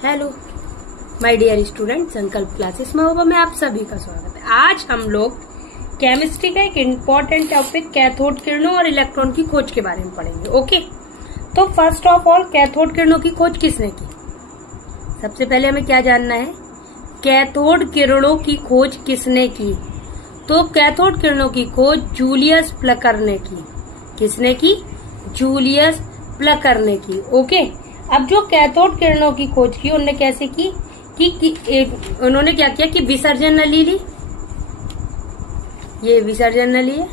Hello my dear student, संकल्प classes में आप सभी का स्वागत है। आज हम लोग केमिस्ट्री का एक इम्पोर्टेंट टॉपिक कैथोड किरणों और इलेक्ट्रॉन की खोज के बारे में पढ़ेंगे। ओके, तो फर्स्ट ऑफ ऑल कैथोड किरणों की खोज किसने की? सबसे पहले हमें क्या जानना है, कैथोड किरणों की खोज किसने की? तो कैथोड किरणों की खोज जूलियस प्लकर ने की। किसने की? जूलियस प्लकर ने की। ओके, अब जो कैथोड किरणों की खोज की उन्होंने कैसे की कि उन्होंने क्या किया कि विसर्जन नली ली, ये विसर्जन नली है।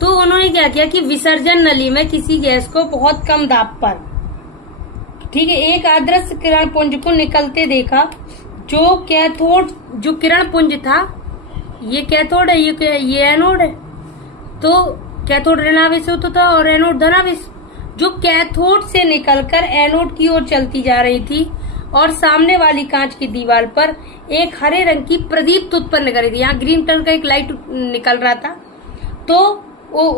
तो उन्होंने क्या किया कि विसर्जन नली में किसी गैस को बहुत कम दाब पर, ठीक है, एक आदर्श किरण पुंज को निकलते देखा। जो कैथोड जो किरण पुंज था, ये कैथोड है, ये एनोड है। तो कैथोड ऋणावेश होता था और एनोड धनावेश। जो कैथोड से निकलकर एनोड की ओर चलती जा रही थी और सामने वाली कांच की दीवार पर एक हरे रंग की प्रदीप्त उत्पन्न कर रही थी। यहाँ ग्रीन कलर का एक लाइट निकल रहा था। तो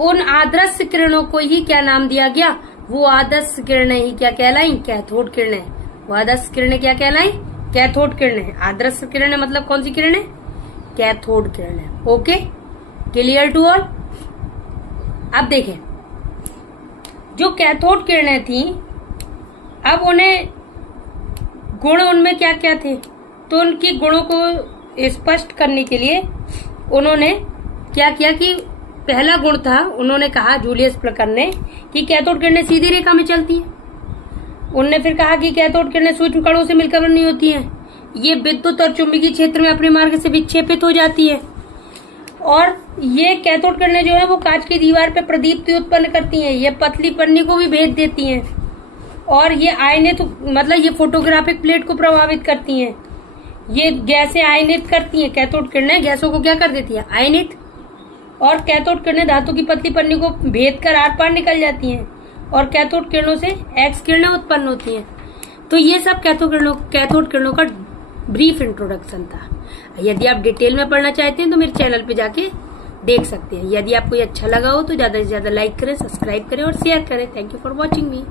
उन आदर्श किरणों को ही क्या नाम दिया गया? वो आदर्श किरणें ही क्या कहलाई? कैथोड किरणें। वो आदर्श किरणें क्या कहलाई? कैथोड किरणें। आदर्श किरणें मतलब कौन सी किरणें? कैथोड किरणें। Okay, clear to all? अब देखें, जो कैथोड किरणें थी, अब उन्हें गुण उनमें क्या क्या थे, तो उनके गुणों को स्पष्ट करने के लिए उन्होंने क्या किया कि पहला गुण था, उन्होंने कहा जूलियस प्लकर ने कि कैथोड किरणें सीधी रेखा में चलती हैं। उनने फिर कहा कि कैथोड किरणें सूक्ष्म कणों से मिलकर नहीं होती हैं, ये विद्युत और चुंबकीय क्षेत्र में अपने मार्ग से विक्षेपित हो जाती है। और ये कैथोड किरणें जो है वो कांच की दीवार पे प्रदीप्ति उत्पन्न करती हैं, ये पतली पन्नी को भी भेद देती हैं। और ये आयनित मतलब ये फोटोग्राफिक प्लेट को प्रभावित करती हैं। ये गैसें आयनित करती हैं। कैथोड किरणें गैसों को क्या कर देती है? आयनित। और कैथोड किरणें धातु की पतली पन्नी को भेद कर आर पार निकल जाती हैं और कैथोड किरणों से एक्स किरणें उत्पन्न होती हैं। तो ये सब कैथोड किरणों का ब्रीफ इंट्रोडक्शन था। यदि आप डिटेल में पढ़ना चाहते हैं तो मेरे चैनल पे जाके देख सकते हैं। यदि आपको ये अच्छा लगा हो तो ज्यादा से ज्यादा लाइक करें, सब्सक्राइब करें और शेयर करें। Thank you for watching me.